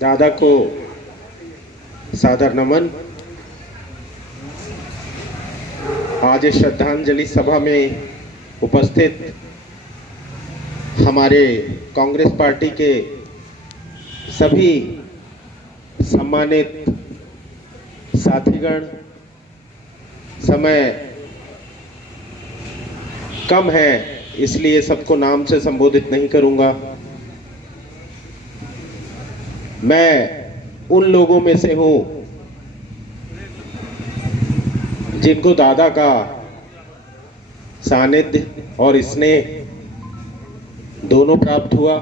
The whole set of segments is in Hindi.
दादा को सादर नमन। आज इस श्रद्धांजलि सभा में उपस्थित हमारे कांग्रेस पार्टी के सभी सम्मानित साथीगण, समय कम है इसलिए सबको नाम से संबोधित नहीं करूंगा। मैं उन लोगों में से हूं जिनको दादा का सानिध्य और स्नेह दोनों प्राप्त हुआ,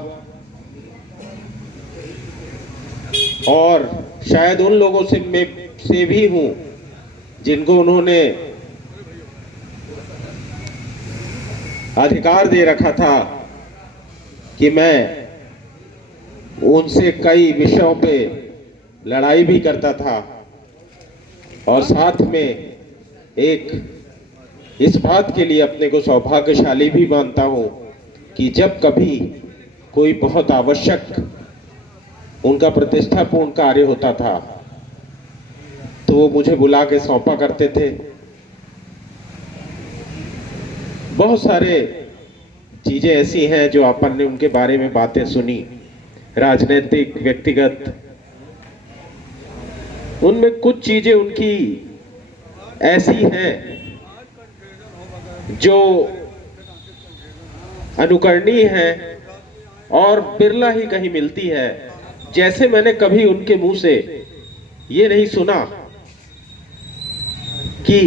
और शायद उन लोगों से भी हूं जिनको उन्होंने अधिकार दे रखा था कि मैं उनसे कई विषयों पे लड़ाई भी करता था, और साथ में एक इस बात के लिए अपने को सौभाग्यशाली भी मानता हूं कि जब कभी कोई बहुत आवश्यक उनका प्रतिष्ठापूर्ण कार्य होता था तो वो मुझे बुला के सौंपा करते थे। बहुत सारे चीजें ऐसी हैं जो अपन ने उनके बारे में बातें सुनी, राजनीतिक, व्यक्तिगत, उनमें कुछ चीजें उनकी ऐसी हैं जो अनुकरणीय है और बिरला ही कहीं मिलती है। जैसे मैंने कभी उनके मुंह से ये नहीं सुना कि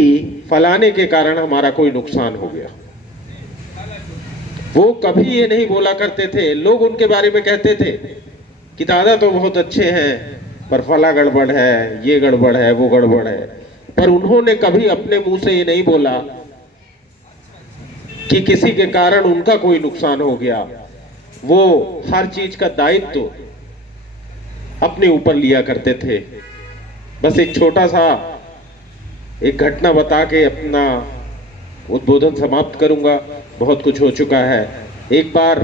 फलाने के कारण हमारा कोई नुकसान हो गया। वो कभी ये नहीं बोला करते थे। लोग उनके बारे में कहते थे कि दादा तो बहुत अच्छे हैं पर फला गड़बड़ है, ये गड़बड़ है, वो गड़बड़ है, पर उन्होंने कभी अपने मुंह से ये नहीं बोला कि किसी के कारण उनका कोई नुकसान हो गया। वो हर चीज का दायित्व अपने ऊपर लिया करते थे। बस एक छोटा सा एक घटना बता के अपना उद्बोधन समाप्त करूंगा, बहुत कुछ हो चुका है। एक बार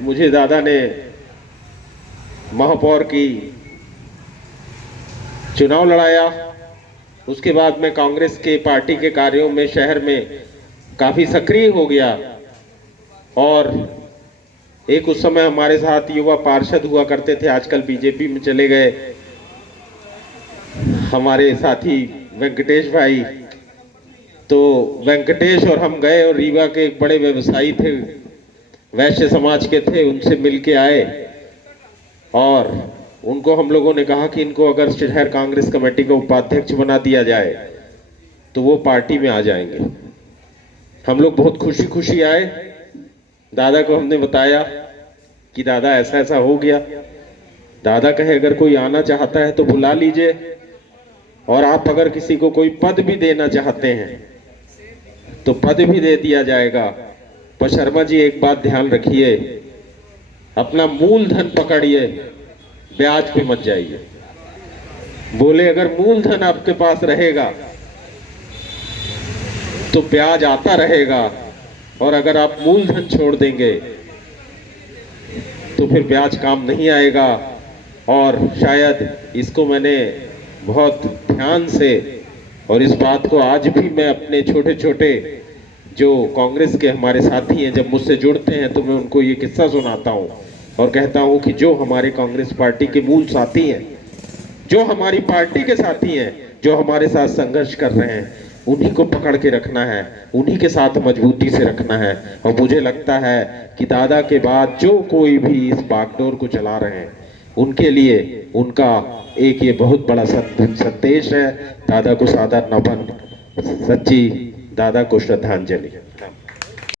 मुझे दादा ने महापौर की चुनाव लड़ाया। उसके बाद मैं कांग्रेस के पार्टी के कार्यों में शहर में काफी सक्रिय हो गया, और एक उस समय हमारे साथ युवा पार्षद हुआ करते थे, आजकल बीजेपी में चले गए, हमारे साथी वेंकटेश भाई। तो वेंकटेश और हम गए और रीवा के एक बड़े व्यवसायी थे, वैश्य समाज के थे, उनसे मिलके आए और उनको हम लोगों ने कहा कि इनको अगर शहर कांग्रेस कमेटी का उपाध्यक्ष बना दिया जाए तो वो पार्टी में आ जाएंगे। हम लोग बहुत खुशी खुशी आए। दादा को हमने बताया कि दादा ऐसा ऐसा हो गया। दादा कहे अगर कोई आना चाहता है तो बुला लीजिए, और आप अगर किसी को कोई पद भी देना चाहते हैं तो पद भी दे दिया जाएगा, पर शर्मा जी एक बात ध्यान रखिए, अपना मूलधन पकड़िए, ब्याज पे मत जाइए। बोले अगर मूलधन आपके पास रहेगा तो ब्याज आता रहेगा, और अगर आप मूलधन छोड़ देंगे तो फिर ब्याज काम नहीं आएगा। और शायद इसको मैंने बहुत ध्यान से, और इस बात को आज भी मैं अपने छोटे छोटे जो कांग्रेस के हमारे साथी हैं, जब मुझसे जुड़ते हैं तो मैं उनको ये किस्सा सुनाता हूँ और कहता हूँ कि जो हमारे कांग्रेस पार्टी के मूल साथी हैं, जो हमारी पार्टी के साथी हैं, जो हमारे साथ संघर्ष कर रहे हैं, उन्हीं को पकड़ के रखना है, उन्हीं के साथ मजबूती से रखना है। और मुझे लगता है कि दादा के बाद जो कोई भी इस बागडोर को चला रहे हैं, उनके लिए उनका एक ये बहुत बड़ा संदेश है। दादा को सादर नमन, सच्ची दादा को श्रद्धांजलि।